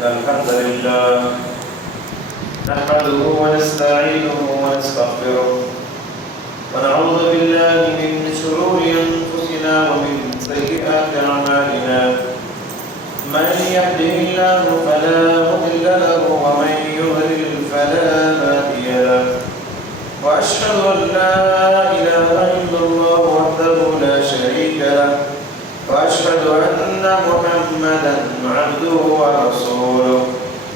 الحمد لله نحمده ونستعينه ونستغفره ونعوذ بالله من شرور أنفسنا ومن سيئات أعمالنا من يهده الله فلا مضل له ومن يضلل فلا هادي له وأشهد أن لا إله إلا الله وحده لا شريك له وأشهد أن محمدًا عبده ورسوله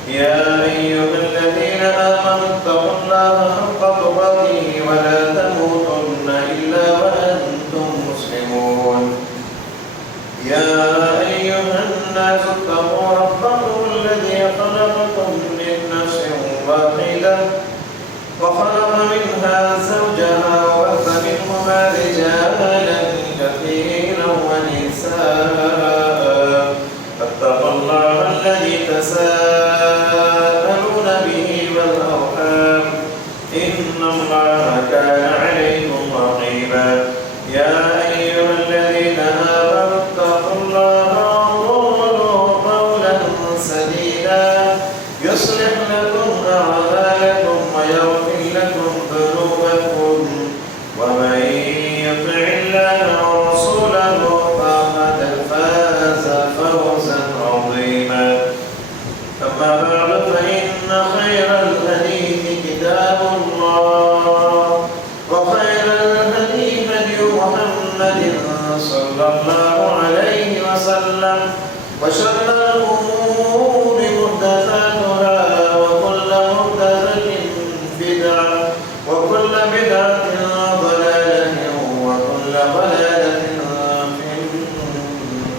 يا أيها الذين آمنوا اتقوا الله حق تقاته ولا تموتن إلا وأنتم مسلمون يا أيها الناس اتقوا ربكم الذي خلقكم من نفس واحدة وخلق منها زوجها وبث منهما رجالا كثيرا ونساء فاتقوا الله الذي تساءلون به والأرحام إن الله كان عليكم رقيبا يا أيها الذين آمنوا اتقوا الله وقولوا قولا سديدا يصلح لكم أعمالكم ويغفر لكم ذنوبكم ومن يطع الله ورسوله فقد فاز فوزا عظيما أما بعد فإن خير الحديث كتاب الله وخير الهدي هدي محمد صلى الله عليه وسلم وشر الأمور محدثاتها وكل محدثة بدعة وكل بدعة ضلالة وكل ضلالة في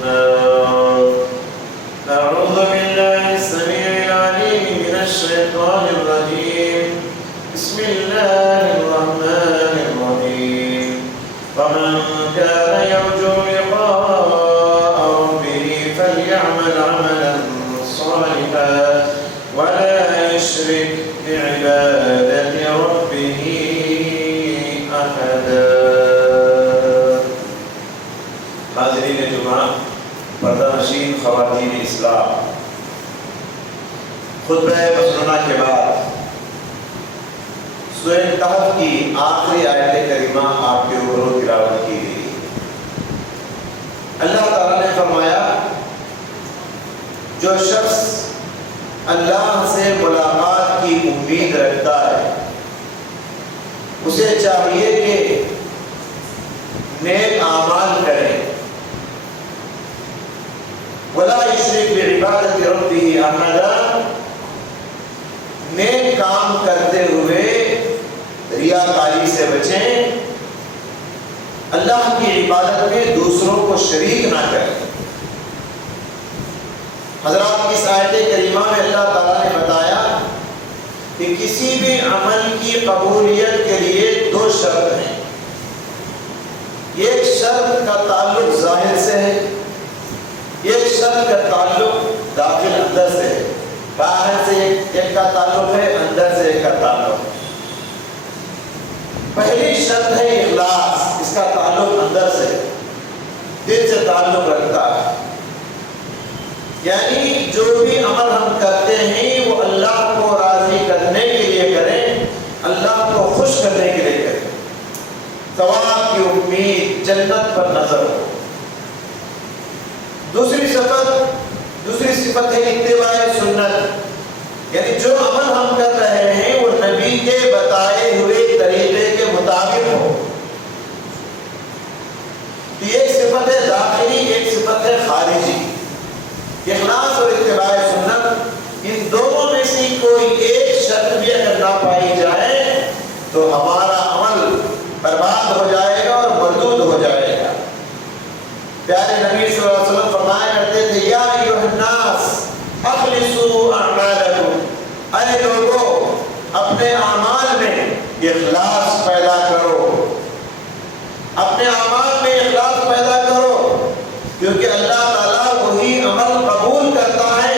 النار أعوذ بالله السميع العليم من الشيطان الرجيم بسم الله الرحمن الرحيم فمن كان يرجو لقاء ربه فليعمل عملا صالحا ولا يشرك بعبادة ربه أحدا. حاضرین جمعہ، پردہ نشین خواتین اسلام، خطبہ مسنونہ کے بعد سورہ کہف کی آخری آیت کریمہ آپ کے اوپر تلاوت کی گئی. اللہ تعالیٰ نے فرمایا جو شخص اللہ سے ملاقات کی امید رکھتا ہے اسے چاہیے کہ نیک اعمال کرے، ولا یشرک بعبادت ربہ احدا، نیک کام کرتے ہوئے ریاکاری سے بچیں، اللہ کی عبادت میں دوسروں کو شریک نہ کریں. حضرات اس آیت کریمہ میں اللہ تعالیٰ نے بتایا کہ کسی بھی عمل کی قبولیت کے لیے دو شرط ہیں. ایک شرط کا تعلق ظاہر سے ہے، ایک شرط کا تعلق داخل اندر سے ہے. باہر سے ایک کا تعلق ہے، اندر سے ایک کا تعلق. پہلی شرط ہے اخلاص، اس کا تعلق اندر سے، دل سے تعلق رکھتا ہے. یعنی جو بھی عمل ہم کرتے ہیں وہ اللہ کو راضی کرنے کے لیے کریں، اللہ کو خوش کرنے کے لیے کریں، ثواب کی امید، جنت پر نظر ہو. دوسری صفت ہے اتباع سنت، یعنی جو عمل ہم کر رہے ہیں وہ نبی کے بتائے ہوئے طریقے کے مطابق ہو. ایک صفت ہے داخلی، ایک صفت ہے خارجی. اخلاص اور اتباع سنت، ان دونوں میں سے کوئی ایک شرط بھی اگر نہ پائی جائے تو ہمارا عمل برباد ہو جائے گا اور مردود ہو جائے گا. پیارے نبی صلی اللہ علیہ وسلم فرمایا کرتے تھے یا ایھا الناس اخلصوا اعمالکم، اے لوگوں اپنے اعمال میں اخلاص پیدا کرو، اپنے اعمال میں اخلاص پیدا کرو، کیونکہ اللہ تعالیٰ وہی عمل قبول کرتا ہے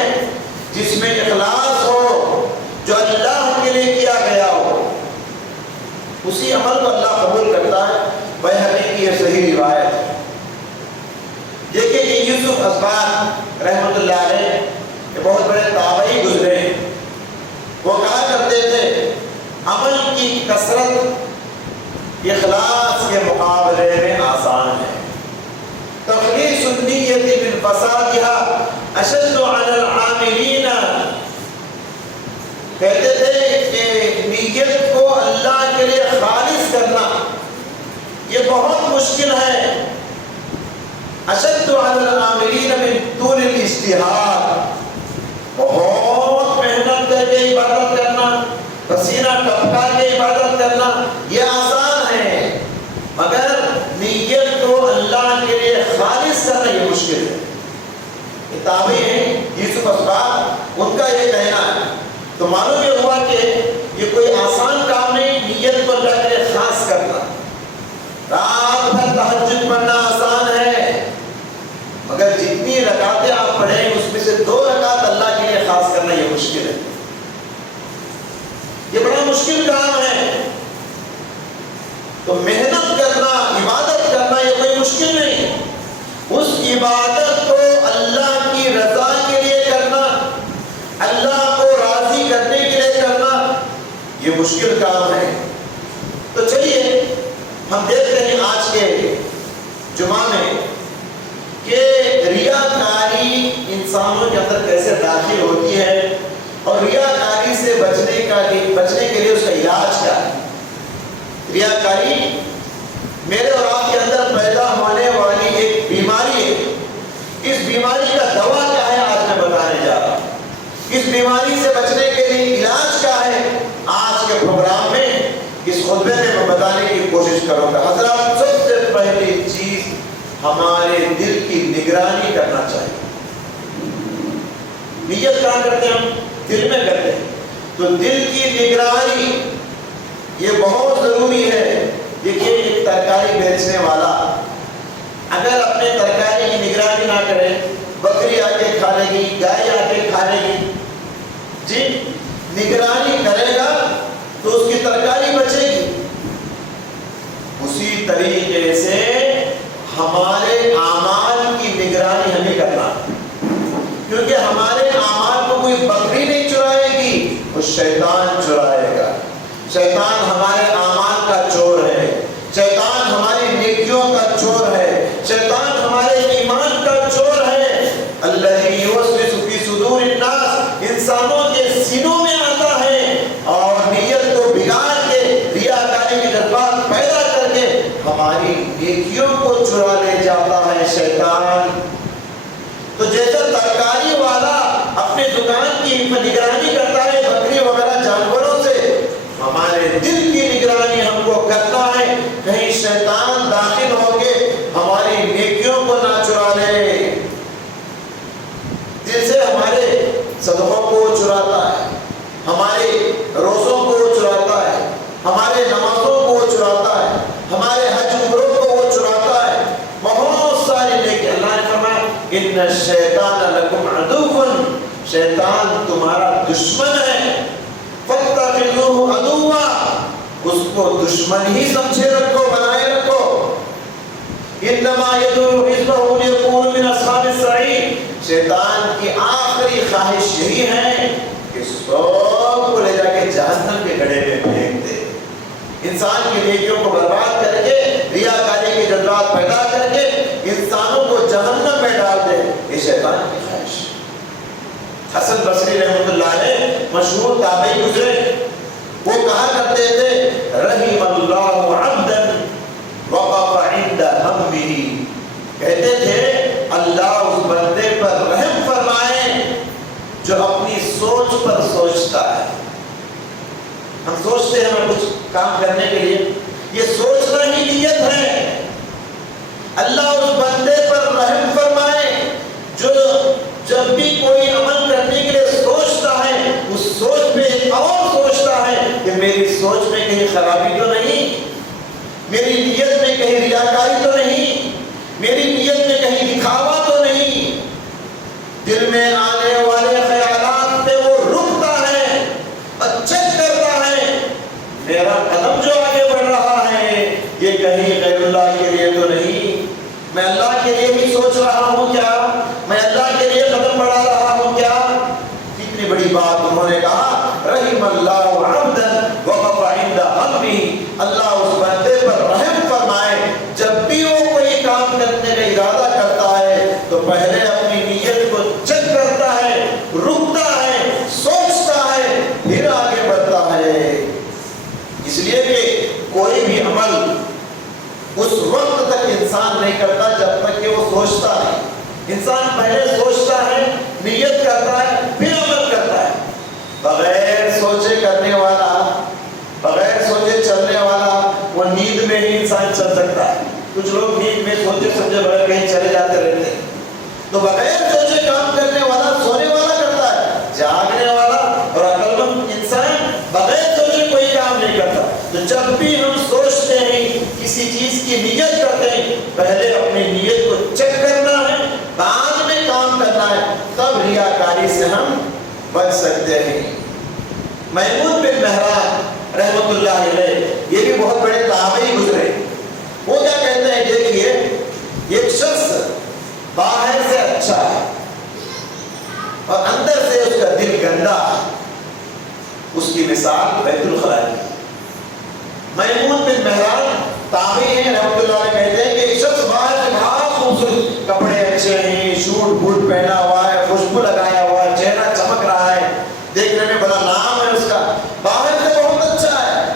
جس میں اخلاص ہو، جو اللہ کے لیے کیا گیا ہو، اسی عمل کو اللہ قبول کرتا ہے. بیہقی کی یہ صحیح روایت ہے. دیکھیں کہ یوسف اسبان رحمۃ اللہ علیہ بہت بڑے تابعی خالص کرنا یہ بہت مشکل ہے. اشد علی العاملین من طول الاجتہاد، بہت محنت کر کے عبادت کرنا، پسینہ ٹپکا کے عبادت کرنا یہ آسان ہے، مگر نیت کو اللہ کے لیے خالص کرنا یہ مشکل ہے. کتابیں ہیں یوسف اسباب، ان کا یہ کہنا ہے. تو معلوم یہ ہوا کہ یہ کوئی آسان کام نہیں نیت کو اللہ کے لیے خاص کرنا. رات بھر تہجد پڑھنا آسان ہے، مگر جتنی رکعتیں آپ پڑھیں اس میں سے 2 رکعت اللہ کے لیے خاص کرنا یہ مشکل ہے. یہ بڑا مشکل کام ہے. تو محنت کرنا، عبادت کرنا یہ کوئی مشکل نہیں. اس عبادت کو اللہ کی رضا کے لیے کرنا، اللہ کو راضی کرنے کے لیے کرنا یہ مشکل کام ہے. تو چلیے ہم دیکھتے ہیں آج کے جمعہ میں کہ ریاکاری انسانوں کے اندر کیسے داخل ہوتی ہے اور ریاکاری سے بچنے کے لیے اس کا علاج کیا ہے. ریاکاری میرے اور آپ کے اندر پیدا ہونے والی ایک بیماری ہے. اس بیماری کا دوا کیا ہے آج میں بتانے جا رہا ہوں. اس بیماری سے بچنے کے لیے علاج کیا ہے آج کے پروگرام میں اس خطبے میں بتانے کی کوشش کروں گا. حضرات سب سے پہلی چیز ہمارے دل کی نگرانی کرنا چاہیے. نیت کہاں کرتے ہیں ہم؟ دل میں کرتے ہیں. تو دل کی نگرانی یہ بہت ضروری ہے. دیکھیے ایک ترکاری بیچنے والا اگر اپنے ترکاری کی نگرانی نہ کرے، بکری آ کے کھا لے گی، گائے آ کے کھا لے گی، جی نگرانی کرے گا تو اس کی ترکاری بچے گی. اسی طریقے سے ہمارے اعمال کی نگرانی ہمیں کرنا، کیونکہ ہمارے اعمال کو کوئی بکری نہیں چرائے گی، وہ شیطان چرائے گا. شیطان ہمارے اعمال کا چور ہے، شیطان ہماری نیکیوں کا چور ہے، شیطان ہمارے ایمان کا چور ہے. الذی یوسوس فی صدور الناس، انسانوں کے سینوں میں آتا ہے اور نیت کو بگاڑ کے ریاکاری کے جذبات پیدا کر کے ہماری نیکیوں کو چرا لے جاتا ہے شیطان. تو جیسا ترکاری والا اپنے دکان کی نگرانی کرتا ہے بکری وغیرہ جانوروں سے، ہمارے دل کی نگرانی ہم کو کرنا ہے کہیں شیطان داخل ہو کے ہماری نیکیوں کو نہ چرا لے. دل سے ہمارے صدقوں کو چراتا ہے، ہمارے روزوں کو چراتا ہے، ہمارے نمازوں کو چراتا ہے، ہمارے حج عمروں کو وہ چراتا ہے. بہت ساری نیکی. اللہ نے فرمایا ان الشیطان لکم عدو، شیطان تمہارا دشمن ہے. فاتخذوہ عدوا، اس کو دشمن ہی سمجھے رکھو، بنائے رکھو. انما یدعو حزبہ لیکونوا من اصحاب السعیر، شیطان کی آخری خواہش یہی ہے کہ سب کو لے جا کے جہنم کے گڑھے میں پھینک دے. انسان کی نیکیوں کو برباد کر کے ریاکاری کے جذبات پیدا کر کے انسانوں کو جہنم میں ڈال دے، یہ شیطان کی خواہش. حسن بصری رحمۃ اللہ علیہ مشہور تابعی گزرے، وہ کہا کرتے تھے رحم اللہ عبدا وقف عند ہمہ، کہتے تھے اللہ اس بندے پر رحم فرمائے جو اپنی سوچ پر سوچتا ہے. ہم سوچتے ہیں ہمیں کچھ کام کرنے کے لیے، یہ سوچنا ہی نیت ہے. اللہ اس بندے پر رحم فرمائے جو جب بھی کوئی عمل کرنے کے لیے سوچتا ہے اس سوچ میں ایک اور سوچتا ہے کہ میری سوچ میں کہیں خرابی تو نہیں، میری نیت میں کہیں ریاکاری تو نہیں، میری نیت میں کہیں دکھاوا تو نہیں. دل میں آنے والے خیالات پہ وہ رکتا ہے اور چیک کرتا ہے میرا قدم جو آگے بڑھ رہا ہے یہ کہیں غیر اللہ کے لیے تو نہیں، میں اللہ کے لیے بھی سوچ رہا ہوں کیا، میں اللہ کے لیے قدم بڑھا رہا ہوں کیا. کتنی بڑی بات انہوں نے کہا رحم اللہ عبدا وقف عند ہمہ، اللہ اس بندے پر رحم فرمائے جب بھی وہ کوئی کام کرنے کا ارادہ کرتا ہے تو پہلے اپنی نیت کو چیک کرتا ہے، رکتا ہے، سوچتا ہے، پھر آگے بڑھتا ہے. اس لیے کہ کوئی بھی انسان پہلے سوچتا ہے، نیت کرتا ہے، پھر عمل کرتا ہے. بغیر سوچے کرنے والا، بغیر سوچے چلنے والا، وہ نیند میں ہی انسان چل سکتا ہے. کچھ لوگ نیند میں سوچے سمجھے بغیر کہیں چلے جاتے رہتے ہیں. تو بغیر سوچے کام کرنے والا سونے والا کرتا ہے، جاگنے والا اور عقل مند انسان بغیر سوچے کوئی کام نہیں کرتا. تو جب بھی ہم سوچتے ہیں، کسی چیز کی نیت کرتے ہیں، پہلے اپنی نیت کو چیک کرنا ہے، بعد میں کام کرنا ہے، تب ریاکاری سے ہم بچ سکتے ہیں. میمون بن مہران رحمۃ اللہ علیہ، یہ بھی بہت بڑے تابعی گزرے. وہ کیا کہتے ہیں، دیکھیے ایک شخص باہر سے اچھا ہے اور اندر سے اس کا دل گندا ہے، اس کی مثال بیت الخلا کی. میمون بن مہران تابعی ہیں رحمۃ اللہ علیہ، کہتے ہیں کہ ایک شخص باہر سے بہت خوبصورت، کپڑے اچھے ہیں، سوٹ بوٹ پہنا ہوا ہے، خوشبو لگایا ہوا ہے، چہرہ چمک رہا ہے، دیکھنے میں بڑا نام ہے اس کا، باہر سے بہت اچھا ہے،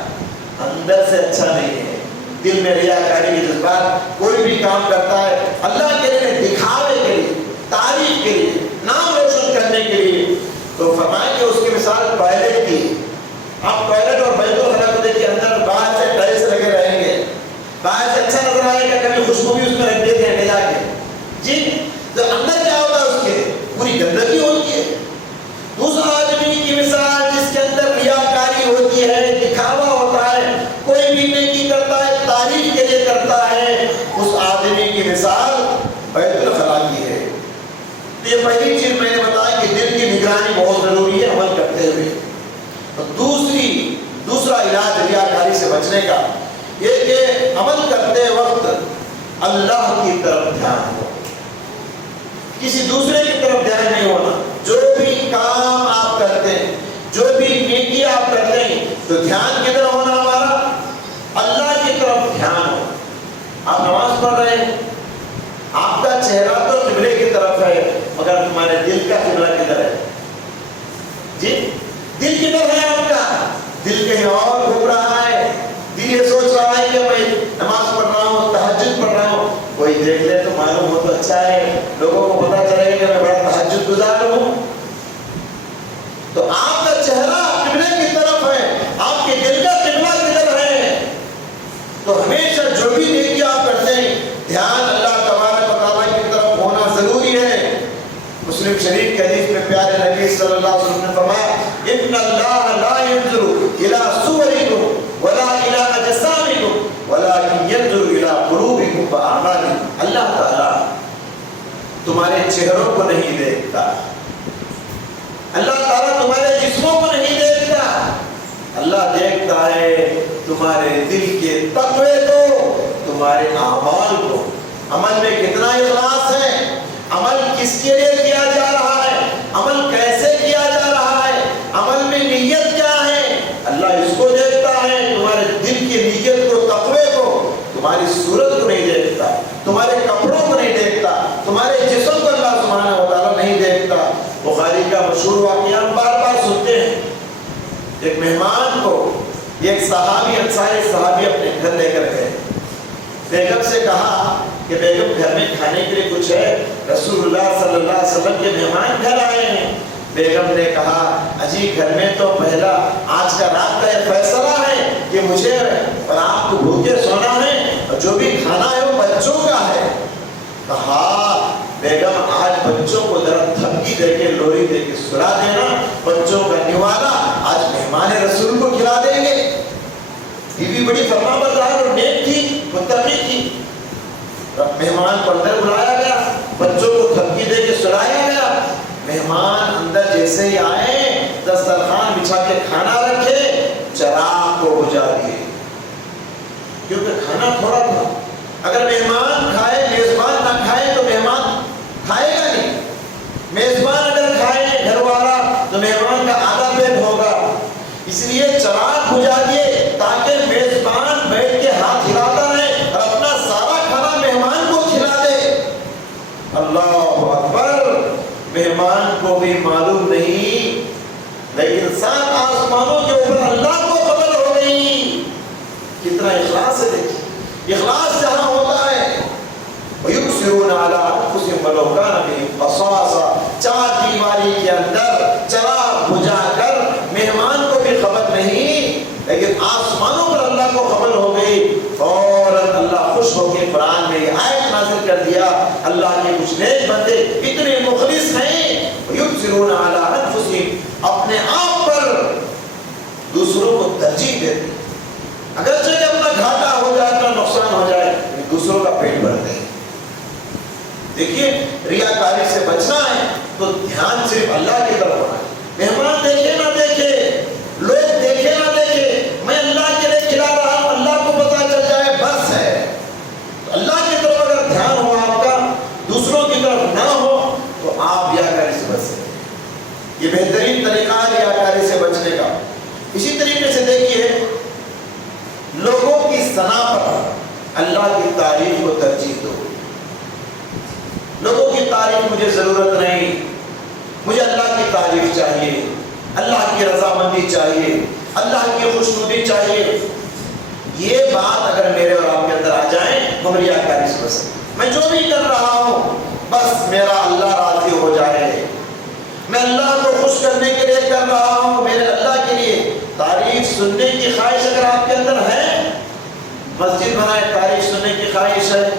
اندر سے اچھا نہیں ہے. دل میں ریاکاری کے جذبات، کوئی بھی کام کرتا ہے اللہ کے لیے، دکھاوے کے لیے، تعریف کے لیے، نام روشن کرنے کے لیے. تو فرمائیں کہ اس کی مثال ٹوائلٹ کی. آپ ٹوائلٹ اور بیت الخلا کو دیکھیے، اندر باہر سے ٹائلس لگے رہیں گے، باہر سے اچھا نظر آئے گا، کبھی خوشبو بھی اس میں رکھ دیتے ہیں لے جا کے جی. تو اندر کیا ہوتا ہے، اس کے پوری گندگی ہوتی ہے. دوسرا آدمی کی مثال جس کے اندر ریاکاری ہوتی ہے، دکھاوا ہوتا ہے، کوئی بھی نیکی کرتا ہے تعریف کے لیے کرتا ہے، اس آدمی کی مثال بیت الخلا کی ہے. یہ پہلی چیز میں نے بتایا کہ دل کی نگرانی بہت ضروری ہے عمل کرتے ہوئے. دوسرا علاج ریاکاری سے بچنے کا یہ کہ عمل کرتے وقت اللہ کی طرف دھیان ہو، کسی دوسرے کی طرف دھیان نہیں ہونا. جو بھی کام آپ کرتے ہیں، جو بھی نیکی آپ کرتے ہیں، تو دھیان کدھر ہونا ہمارا؟ اللہ کی طرف دھیان ہو. آپ نماز پڑھ رہے ہیں، آپ کا چہرہ تو قبلے کی طرف ہے، مگر تمہارے دل کا قبلہ کدھر ہے؟ جی دل کدھر ہے آپ کا؟ دل کہیں اور گھوم رہا ہے. دل یہ سوچ رہا ہے کہ میں نماز پڑھ رہا ہوں، تہجد پڑھ رہا ہوں، کوئی دیکھ لے تو معلوم ہو تو اچھا ہے، لوگوں کو پتا چلے کہ میں بڑا تہجد گزار ہوں. تو آپ کا چہرہ قبلے کی طرف ہے، آپ کے دل کا قبلہ کدھر ہے؟ تو ہمیشہ جو بھی نیکی آپ کرتے ہیں، دھیان اللہ تبارک و تعالیٰ کی طرف ہونا ضروری ہے. مسلم شریف کے حدیث میں پیارے نبی صلی اللہ علیہ وسلم نے فرمایا، ان اللہ لا ينظر الى صورکم ولا الى اجسامکم ولكن ينظر الى قلوبکم واعمالکم. اللہ تعالیٰ تمہارے چہروں کو نہیں دیکھتا، اللہ تعالیٰ تمہارے جسموں کو نہیں دیکھتا، اللہ دیکھتا ہے تمہارے دل کے تقوی کو، تمہارے اعمال کو. عمل میں کتنا اخلاص ہے، عمل کس کے لیے کیا جا رہا ہے، عمل کیسے کیا جا رہا ہے، عمل میں نیت کیا ہے، اللہ اس کو دیکھتا ہے. تمہارے دل کی نیت کو، تقوی کو، تمہاری صورت کو نہیں دیکھتا، تمہارے کپڑوں کو نہیں دیکھتا، تمہارے جسم کو اللہ سبحانہ و تعالیٰ نہیں دیکھتا. بخاری کا مشہور واقعہ ہم بار بار سنتے ہیں. ایک مہمان کو ایک صحابی، انصاری صحابی اپنے گھر لے کر گئے. بیگم سے کہا کہ بیگم گھر میں کھانے کے لیے کچھ ہے؟ رسول اللہ صلی اللہ علیہ وسلم کے مہمان گھر آئے ہیں. بیگم نے کہا، اجی گھر میں تو پہلا آج کا رات کا یہ فیصلہ ہے کہ مجھے اور آپ کو بھوکے سونا ہے، اور جو بھی کھانا ہے وہ بچوں کا ہے. کہا بیگم آج بچوں کو ذرا دھمکی دے کے، لوری دے کے سلا دینا، بچوں کا نوالا آج مہمان رسول کو کھلا دیں گے. بیوی بڑی فرما بردار اور نیک تھی، متقی تھی. مہمان کو اندر بلایا گیا، بچوں کو دھمکی دے کے سلایا گیا. مہمان اندر جیسے ہی آئے، دسترخوان بچھا کے کھانا رکھے، چراغ کو بجھا دیے، کیونکہ کھانا تھوڑا تھا. اگر مہمان کھائے، میزبان نہ کھائے تو مہمان کھائے گا نہیں. میزبان اگر کھائے گھر والا تو مہمان کا آدھا پیٹ ہوگا. اس لیے چراغ بجھا دیے تاکہ میزبان بیٹھ کے ہاتھ ہلاتا رہے اور اپنا سارا کھانا مہمان کو کھلا دے. اللہ اکبر. مہمان کو بھی معلوم نہیں، لیکن 7 آسمانوں کے اوپر اللہ کو خبر ہو گئی. کتنا اخلاص ہے. دیکھیے اخلاص جہاں ہوتا ہے، وَيُبْصِرُونَ عَلَىٰ أَنفُسِهِمْ ولو کان بہم خصاصہ، چار دیواری کے اندر چراغ بجھا کر مہمان کو بھی خبر نہیں، لیکن آسمانوں پر اللہ کو خبر ہو گئی، فوراً اللہ خوش ہو کے قرآن میں یہ آیت نازل کر دیا، اللہ کے کچھ نیک بندے اتنے مخلص ہیں، یبصرون علی انفسہم، اپنے آپ پر دوسروں کو ترجیح دیتے ہیں، اگرچہ کہ اپنا گھاٹا ہو جائے، اپنا نقصان ہو جائے، دوسروں کا پیٹ بھرتے ہیں۔ دیکھیے ریاکاری سے بچنا ہے تو دھیان صرف اللہ کی طرف ہونا ہے، مہمان دیکھے نہ دیکھے، لوگ دیکھے نہ دیکھے، میں اللہ کے لیے کھلا رہا ہوں، اللہ کو پتہ چل جائے بس ہے۔ تو اللہ کی طرف اگر دھیان ہو آپ کا، دوسروں کی طرف نہ ہو، تو آپ ریاکاری سے بچ سکتے ہیں۔ یہ بہترین طریقہ ہے ریاکاری سے بچنے کا۔ اسی طریقے سے دیکھیے لوگوں کی ثنا پر اللہ کی تعریف کو ترجیح دو۔ لوگوں کی تعریف مجھے ضرورت نہیں، مجھے اللہ کی تعریف چاہیے، اللہ کی رضامندی چاہیے، اللہ کی خوشنودی چاہیے۔ یہ بات اگر میرے اور آپ کے اندر آ جائیں، ہم ریاکاری سے بچ سکتے ہیں۔ میں جو بھی کر رہا ہوں بس میرا اللہ راضی ہو جائے، میں اللہ کو خوش کرنے کے لیے کر رہا ہوں، میرے اللہ کے لیے۔ تعریف سننے کی خواہش اگر آپ کے اندر ہے، مسجد بنائے تعریف سننے کی خواہش ہے،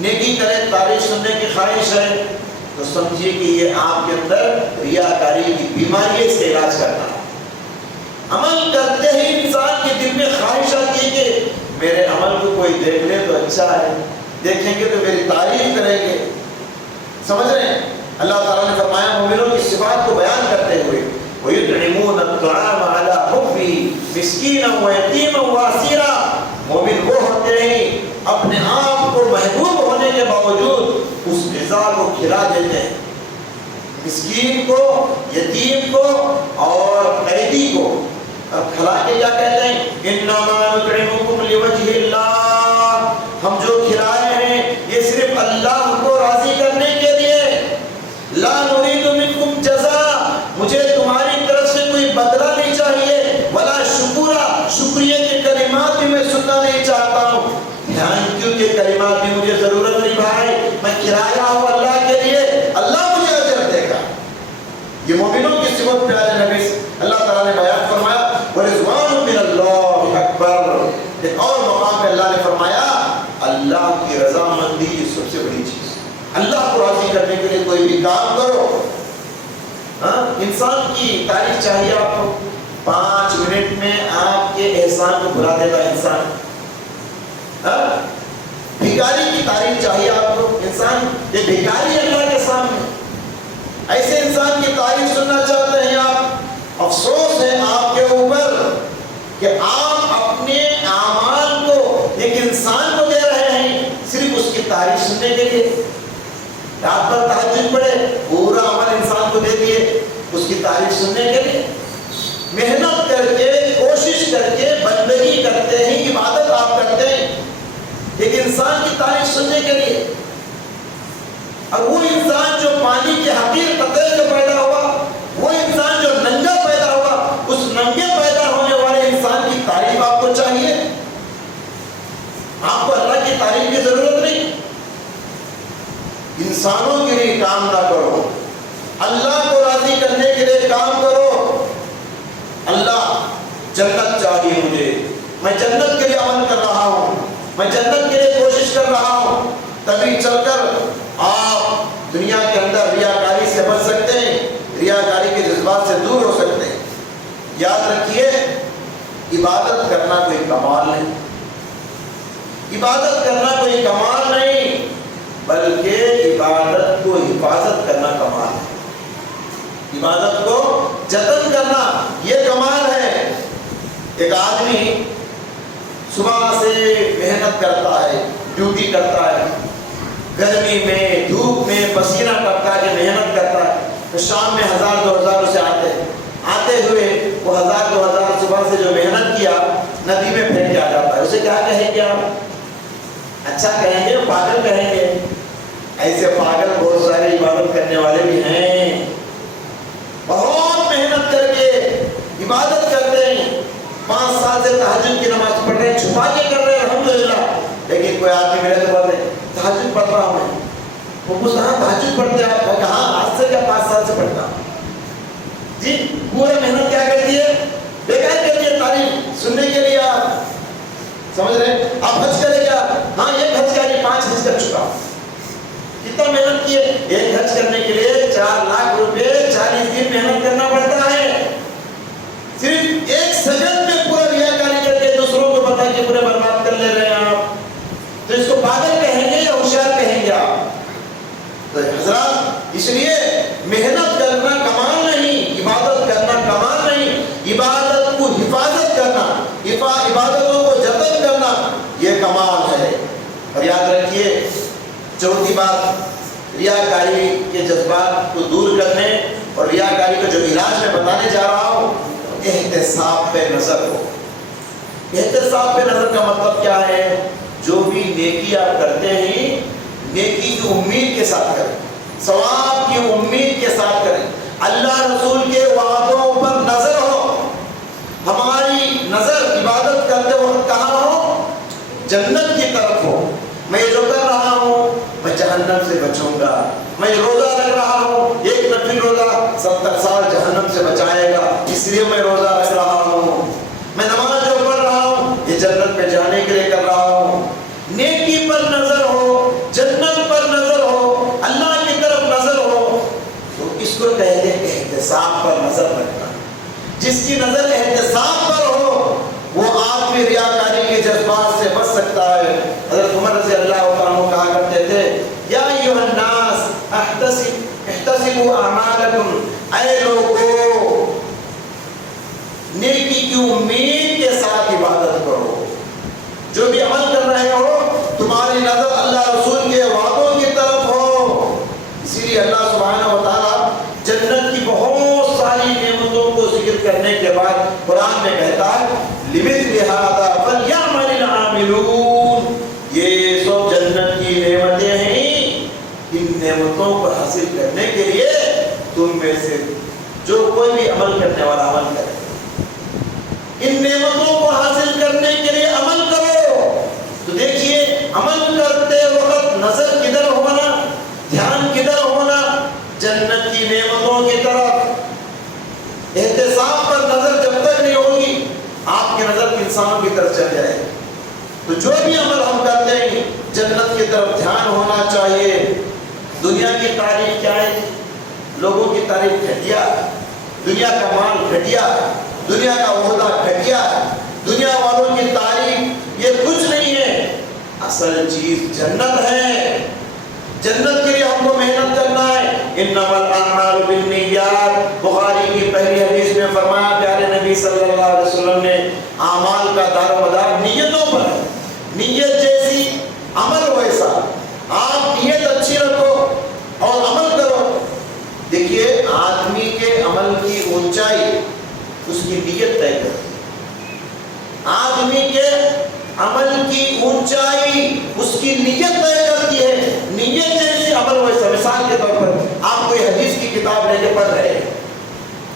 نیکی کرے تعریف سننے کی خواہش ہے، تو سمجھیے کہ یہ آپ کے اندر ریاکاری کی بیماری سے علاج کرنا ہے۔ عمل کرتے ہی انسان کے دل میں خواہش آتی ہے کہ میرے عمل کو کوئی دیکھ لے تو اچھا ہے، دیکھیں گے تو میری تعریف کریں گے۔ سمجھ رہے ہیں؟ اللہ تعالیٰ نے فرمایا مومنوں کی صفات کو بیان کرتے ہوئے وَيُطْعِمُونَ الطَّعَامَ عَلَىٰ حُبِّهِ مِسْكِينًا وَيَتِيمًا وَأَسِيرًا، مومن وہ ہوتے ہیں اپنے آپ کو محبوب ہونے کے باوجود اس غذا کو کھلا دیتے ہیں، مسکین کو، یتیم کو اور قیدی کو۔ اب کھلا کے کیا کہتے ہیں؟ اِنَّمَا نُطْعِمُكُمْ لِوَجْهِ اللَّهِ، ہم جو کھلائے ہیں یہ صرف اللہ کو راضی کرنے کے لیے، لا نريد منكم جزاء، مجھے تمہاری طرف سے کوئی بدلہ نہیں چاہیے، ولا شکورا، شکریہ کے کلمات بھی میں سننا نہیں چاہتا ہوں، تھینک یو کے کلمات بھی مجھے ضرورت نہیں بھائی، میں کھلایا ہوں اللہ کے لیے، اللہ مجھے اجر دے گا۔ یہ مومنوں کی صفت پیارے نبی اللہ تعالیٰ نے بیان فرمایا وَرِضْوَانٌ مِّنَ اللَّهِ أَكْبَرُ، ایک اور مقام میں اللہ نے فرمایا اللہ کی رضامندی یہ سب سے بڑی چیز ہے۔ اللہ کو راضی کرنے کے لیے کوئی بھی کام کرو۔ انسان کی تعریف چاہیے آپ کو، 5 منٹ میں آپ کے احسان کو بھلا دیتا انسان۔ بھکاری کی تعریف چاہیے آپ کو، انسان یہ بھکاری اللہ کے سامنے، ایسے انسان کی تعریف سننا چاہتے ہیں آپ، افسوس ہے آپ کے اوپر کہ آپ اپنے اعمال کو ایک انسان کو دے رہے ہیں صرف اس کی تعریف سننے کے لیے۔ رات بھر تہجد پڑھے، پورا عمل انسان کو دے دیے اس کی تعریف سننے کے لیے، محنت کر کے کوشش کر کے بندگی کرتے ہیں، عبادت آپ کرتے ہیں ایک انسان کی تعریف سننے کے لیے۔ اور وہ انسان جو پانی کے حقیر قطرے سے پیدا ہوا، وہ انسان جو ننگا پیدا ہوا، اس ننگے پیدا ہونے والے انسان کی تعریف آپ کو چاہیے؟ آپ کو اللہ کی تعریف کی ضرورت نہیں۔ انسانوں کے لیے کام نہ کرو، اللہ کو راضی کرنے کے لیے کام کرو۔ اللہ جنت چاہیے مجھے، میں جنت کے لیے عمل کر رہا ہوں، میں جنت کے لیے کوشش کر رہا ہوں، تبھی چل کر آپ دنیا کے اندر ریاکاری سے بچ سکتے ہیں، ریاکاری کے جذبات سے دور ہو سکتے ہیں۔ یاد رکھیے عبادت کرنا کوئی کمال نہیں، عبادت کرنا کوئی کمال نہیں، بلکہ عبادت کو حفاظت کرنا کمال ہے، عبادت کو جتن کرنا یہ کمال ہے۔ ایک آدمی صبح سے محنت کرتا ہے، ڈیوٹی کرتا ہے، گرمی میں دھوپ میں پسینہ ٹپکا کے محنت کرتا ہے، تو شام میں 1000-2000 اسے آتے ہوئے وہ 1000-2000 صبح سے جو محنت کیا ندی میں پھینک کے آ جاتا ہے۔ اسے کیا کہیں گے آپ؟ اچھا کہیں گے، پاگل کہیں گے؟ ایسے پاگل بہت سارے عبادت کرنے والے بھی ہیں، بہت محنت کر کے عبادت کرتے ہیں، 5 سال سے تہجد کی نماز پڑھ رہے ہیں، چھپا کے کر رہے ہیں الحمدللہ، لیکن کوئی آدمی میرے تو بولتے تہجد پڑھ رہا ہوں میں، وہ پوچھتا ہاں تہجد پڑھتے ہیں آپ؟ کہاں آج سے کیا 5 سال سے پڑھتا ہوں جی. پورا محنت کیا کرتی ہے؟ بیکار کرتی ہے تعریف سننے کے لیے. آپ سمجھ رہے ہیں؟ آپ حج کریں کیا؟ ہاں ایک حج کیا نہیں 5 حج کر چکا ہوں. کتنا محنت کیے؟ ایک حج کرنے کے لیے 4 لاکھ روپے 40 دن محنت کرنا پڑتا ہے. صرف ایک سیکنڈ میں پورا ریاکاری کر کے دوسروں کو بتا کے پورے برباد کر لے رہے ہیں آپ. تو اس کو پاگل کہیں گے یا ہوشیار کہیں گے آپ؟ تو حضرات اس لیے محنت کرنا کمال نہیں، عبادت کرنا کمال نہیں. عبادت کو حفاظت کرنا، عبادتوں کو جتن کرنا یہ کمال ہے. اور یاد رکھیے چوتھی بات، ریاکاری کے جذبات کو دور کرنے اور ریاکاری کا جو علاج میں بتانے جا رہا ہوں، احتساب پہ نظر ہو. احتساب پہ نظر کا مطلب کیا ہے؟ جو بھی نیکی آپ کرتے ہیں نیکی کی امید کے ساتھ کریں، ثواب کی امید کے ساتھ کریں. اللہ رسول کے وعدوں پر نظر ہو. ہماری نظر عبادت کرتے وقت کہاں ہو؟ جنت کی طرف ہو. میں جو کر رہا ہوں میں جہنم سے بچوں گا. میں روزہ رکھ رہا ہوں، ایک نفلی روزہ 70 سال جہنم سے بچائے گا، اس لیے میں روزہ رکھ رہا ہوں. میں نماز جو پڑھ رہا ہوں یہ جنت پہ جانے کے لیے کر رہا ہوں. نیکی پر نظر ہو، جنت پر نظر ہو، اللہ کی طرف نظر ہو، تو اس کو کہتے ہیں احتساب پر نظر رکھنا. جس کی نظر احتساب پر ہو وہ آپ کی ریاکاری کے جذبات سے بچ سکتا ہے. حضرت عمر رضی اللہ عنہ کہا کرتے تھے یا ایھا الناس احتسبوا اعمالکم، اے لوگو نیکی کی امید کے ساتھ عبادت کرو. جو بھی عمل کر رہے ہو تمہاری نظر اللہ رسول کے وعدوں کی طرف ہو. اسی لیے اللہ سبحانہ و تعالیٰ جنت کی بہت ساری نعمتوں کو ذکر کرنے کے بعد قرآن میں کہتا ہے لِمِثْلِ هَٰذَا فَلْيَعْمَلِ الْعَامِلُونَ. یہ سب جنت کی نعمتیں ہیں، ان نعمتوں کو حاصل کرنے کے لیے تم میں سے جو کوئی بھی عمل کرنے والا عمل کرے. ان نعمتوں کو حاصل کرنے کے لیے عمل کرو. تو دیکھیے عمل کرتے وقت نظر کدھر ہونا، دھیان کدھر ہونا؟ جنت کی نعمتوں کی طرف. احتساب پر نظر جب تک نہیں ہوگی آپ کی نظر انسانوں کی طرف چل جائے. تو جو بھی عمل ہم کرتے ہیں جنت کی طرف دھیان ہونا چاہیے. دنیا کی تعریف کیا ہے؟ لوگوں کی تعریف گھٹیا، دنیا کا مال گھٹیا، دنیا کا عہدہ گھٹیا، دنیا والوں کی تعریف یہ کچھ نہیں ہے. اصل چیز جنت ہے. جنت کے لیے ہم کو محنت کرنا ہے. انما الاعمال بالنیات، بخاری کی پہلی حدیث میں فرمایا پیارے نبی صلی اللہ علیہ وسلم نے اعمال کا دار و مدار نیتوں پر ہے. نیت جیسی عمل ویسا. آپ نیت اچھی رکھو اور عمل کرو. دیکھیے آدمی کے عمل کی اونچائی اس کی نیت طے کرتی ہے. آدمی کے عمل کی اونچائی اس کی نیت طے کرتی ہے. نیت جیسی عمل ویسا. مثال کے طور پر آپ کوئی حدیث کی کتاب لے کے پڑھ رہے ہیں،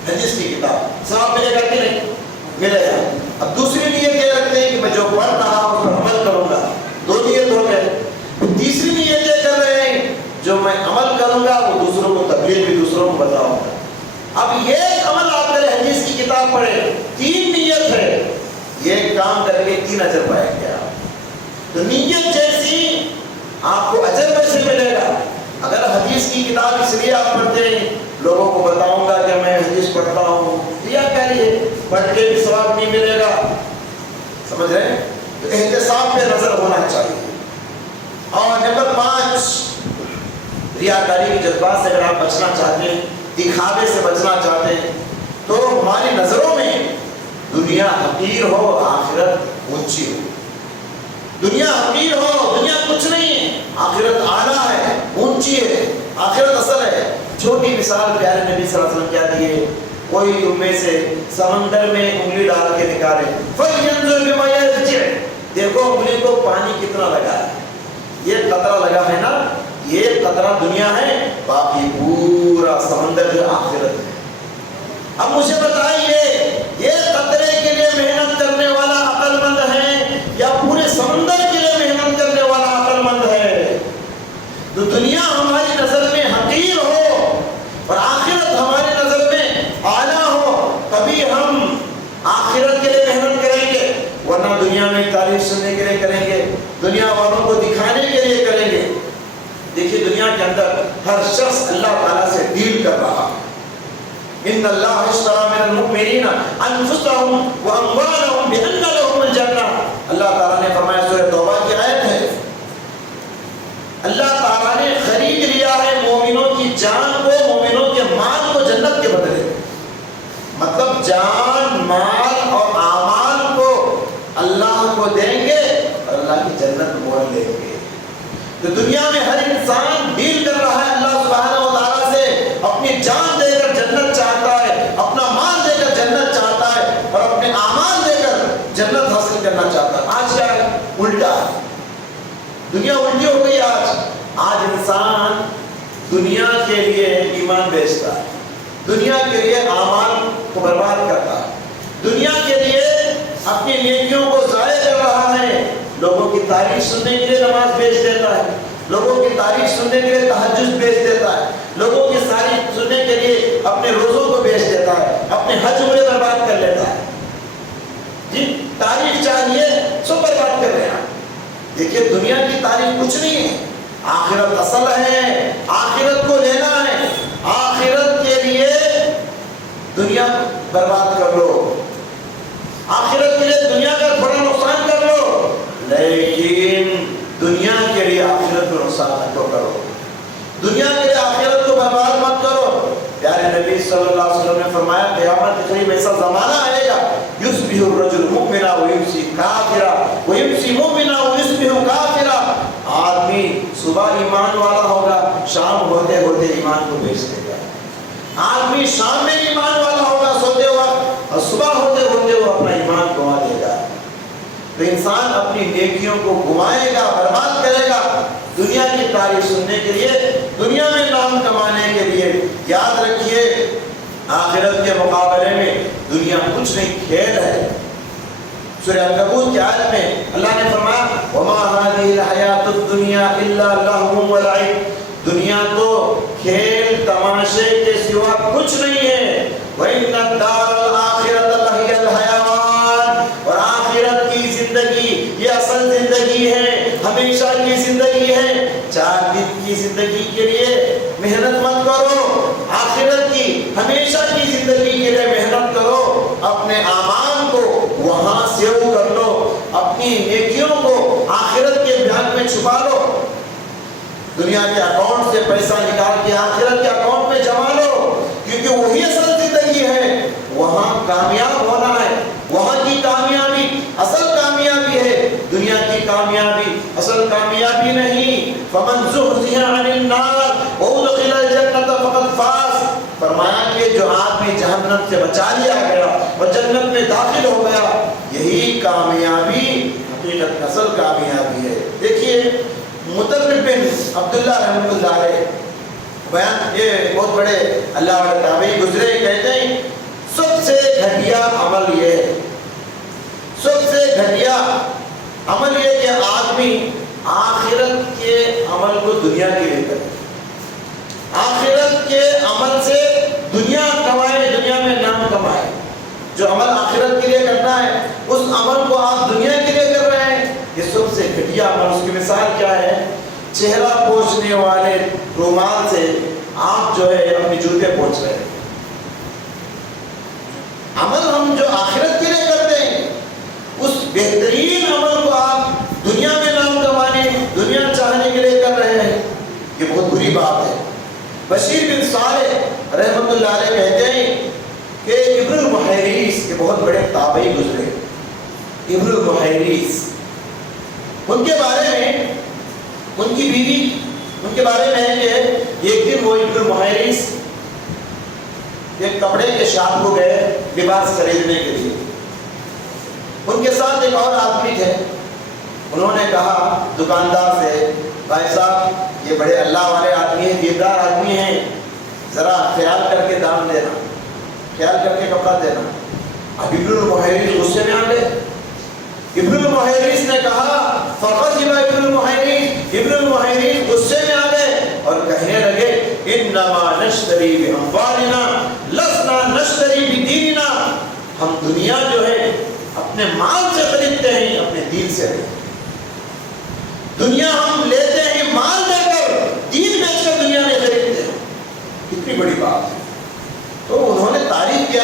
حدیث کی کتاب ثواب ملے گا کہ نہیں؟ ملے گا. اب دوسری نیت یہ رکھتے ہیں کہ میں جو پڑھ رہا ہوں اس پر عمل کروں گا. 2 نیت ہو گئے. تیسری نیت یہ کر رہے ہیں جو میں عمل کروں گا وہ دوسروں کو تبلیغ بھی دوسروں کو بتاؤں گا. اب یہ عمل آپ کریں، حدیث کی کتاب پڑھیں، 3 نیت ہے. یہ کام کر کے 3 اجر پائیں گے آپ. تو نیت جیسی آپ کو اجر ویسے ملے گا. اگر حدیث کی کتاب اس لیے آپ پڑھتے ہیں لوگوں کو بتاؤں گا کہ میں حدیث پڑھتا ہوں، یا کہیے پڑھ کے بھی ثواب نہیں ملے گا. سمجھ رہے ہیں؟ تو احتساب پہ نظر ہونا چاہیے. اور نمبر 5 ریاکاری کے جذبات سے اگر آپ بچنا چاہتے ہیں، دکھاوے سے بچنا چاہتے ہیں، تو ہماری نظروں میں دنیا حقیر ہو آخرت اونچی ہو. دنیا حقیر ہو، دنیا کچھ نہیں ہے، آخرت اعلیٰ ہے، اونچی ہے، آخرت اصل ہے. چھوٹی مثال پیارے نبی صلی اللہ علیہ وسلم کیا دیے؟ کوئی تم میں سے سمندر میں انگلی ڈال کے نکالے، فَلْيَنْظُرْ بِمَا يَرْجِعُ، دیکھو انگلی کو پانی کتنا لگا ہے. یہ قطرہ لگا ہے نا، یہ قطرہ دنیا ہے، باقی پورا سمندر جو آخرت ہے. اب مجھے بتائیے یہ قطرے کے لیے محنت کرنے والا عقل مند ہے یا پورے سمندر کے لیے محنت کرنے والا عقل مند ہے؟ تو دنیا ہماری اشترى من المؤمنین انفسهم واموالهم بان لهم الجنہ. اللہ تعالیٰ نے فرمایا، سورہ توبہ کی آیت ہے، اللہ تعالیٰ نے خرید لیا ہے مومنوں کی جان کو، مومنوں کے مال کو جنت کے بدلے. مطلب جان، مال اور اعمال کو اللہ کو دیں گے اور اللہ کی جنت مول لیں گے. تو دنیا میں ہر انسان ڈیل کر رہا ہے اللہ سبحانہ و تعالیٰ سے، اپنی جان دے کر جنت چاہتا ہے، اپنا مال دے کر جنت چاہتا ہے اور اپنے اعمال دے کر جنت حاصل کرنا چاہتا ہے. آج کیا ہے؟ الٹا ہے. دنیا الٹی ہو گئی. آج انسان دنیا کے لیے ایمان بیچتا ہے، دنیا کے لیے اعمال کو برباد کرتا ہے، دنیا کے لیے اپنی نیکیوں کو ضائع کر رہا ہے. لوگوں کی تعریف سننے کے لیے نماز بیچ دیتا ہے، لوگوں کی تعریف سننے کے لیے تہجد بیچ دیتا ہے، لوگوں کی تعریف سننے کے لیے اپنے روزوں کو بیچ دیتا ہے، اپنے حج عمرے برباد کر لیتا ہے. جی تعریف چاہیے سب برباد کر رہے ہیں. دیکھیے دنیا کی تعریف کچھ نہیں ہے، آخرت اصل ہے، آخرت کو لینا ہے. آخرت کے لیے دنیا برباد کر لو، آخرت کے لیے دنیا کا تھوڑا نقصان کر لو، لیکن دنیا کے لیے آخرت کو نقصان نہ کرو، دنیا کے لیے آخرت کو برباد مت کرو. پیارے نبی صلی اللہ علیہ وسلم نے فرمایا قیامت کے قریب ایسا زمانہ آئے گا، یصبح الرجل مؤمنا ویمسی کافرا ویمسی مؤمنا ویصبح کافرا. آدمی صبح ایمان والا ہوگا، شام ہوتے ہوتے ایمان کو بیچ دے گا. آدمی شام میں ایمان والا ہوگا سوتے وقت، اور صبح ہوتے ہوتے وہ اپنا ایمان گنوا دے گا. تو انسان اپنی نیکیوں کو گنوائے گا، برباد کرے گا دنیا کی تعریف سننے کے لیے، دنیا میں نام کمانے کے لیے. یاد رکھیے آخرت کے مقابلے میں دنیا کچھ نہیں، کھیل ہے. سورہ عنکبوت کی آیت میں اللہ نے فرمایا وما هذه الحیات الدنیا الا لهو ولعب. دنیا تو کھیل تماشے کے سوا کچھ نہیں ہے. وَإِنَّ الدَّارَ الْآخِرَةَ لَهِيَ الْحَيَوَانُ. اور آخرت کی زندگی یہ اصل زندگی ہے، ہمیشہ کی زندگی ہے. 4 دن کی زندگی کے لیے محنت مت کرو، آخرت کی ہمیشہ کی زندگی کے لیے محنت کرو. اپنے اعمال کو وہاں سیو کر لو، اپنی نیکیوں کو آخرت کے بینک میں چھپا لو. دنیا کے اکاؤنٹ سے پیسہ نکال کے آخرت کے اکاؤنٹ میں جما لو، کیونکہ وہی اصل زندگی ہے. وہاں کامیاب ہونا ہے، وہاں کی کامیابی اصل کامیابی ہے. دنیا کی کامیابی اصل کامیابی نہیں. فمن زحزح عن النار وادخل الجنة فقد فاز. فرمایا کہ جو آدمی جہنم سے بچا لیا گیا اور جنت میں داخل ہو گیا، یہی کامیابی حقیقت اصل کامیابی ہے. دیکھیے مطرب بن عبداللہ رحمۃ اللہ علیہ بیان، یہ بہت بڑے اللہ والے تابعی گزرے، کہتے ہیں سب سے گھٹیا عمل یہ ہے، سب سے گھٹیا عمل یہ کہ آدمی آخرت کے عمل کو دنیا کے لیے کرے، آخرت کے عمل سے دنیا کمائے، دنیا میں نام کمائے. جو عمل آخرت کے لیے کرنا ہے اس عمل کو آپ دنیا کے لیے کر رہے ہیں، یہ سب سے گھٹیا عمل. اس کی مثال کیا ہے؟ چہرہ پوچھنے والے رومال سے آپ جو ہے اپنے جوتے پوچھ رہے ہیں. عمل ہم جو آخرت کے لیے کرتے ہیں اس بہترین عمل کو آپ دنیا میں نام کمانے، دنیا چاہنے کے لیے کر رہے ہیں. یہ بہت بری بات ہے. بشیر بن صالح رحمۃ اللہ علیہ کہتے ہیں کہ ابن المحیریث کے بہت بڑے تابعی گزرے. ابن المحیریث، ان کے بارے میں ان کی بیوی ان کے بارے میں ہے کہ ایک دن وہ ابن المحیریث ایک کپڑے کے شاپ کو گئے لباس خریدنے کے لیے. ان کے ساتھ ایک اور آدمی تھے. انہوں نے کہا دکاندار سے بھائی صاحب یہ بڑے اللہ والے آدمی ہیں، دیندار آدمی ہیں، ذرا خیال کر کے دام دینا، خیال کر کے کپڑا دینا. اب ابن المحیریث غصے میں آ گئے. ابن المحیریث نے کہا فغضب ابن المحیریث، ابن المحیریث غصے میں آ گئے اور کہنے لگے انما نشتری باموالنا لسنا نشتری بدیننا. ہم دنیا جو ہے اپنے مال سے خریدتے ہیں، اپنے دین سے نہیں. دنیا ہم لیتے ہیں مال دے کر، دین بیچ کر دنیا نہیں خریدتے ہیں. کتنی بڑی بات ہے. تو انہوں نے تعریف کیا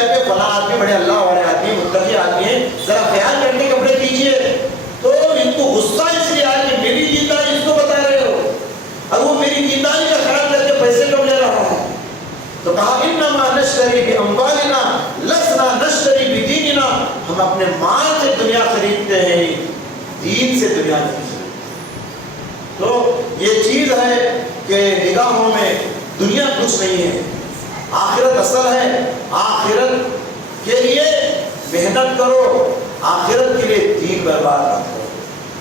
اپنے مال سے دنیا خریدتے ہیں، دین سے دنیا نہیں خریدتے۔ تو یہ چیز ہے کہ نگاہوں میں دنیا کچھ نہیں ہے، آخرت اصل ہے۔ آخرت کے لیے محنت کرو، آخرت کے لیے دین برباد مت کرو۔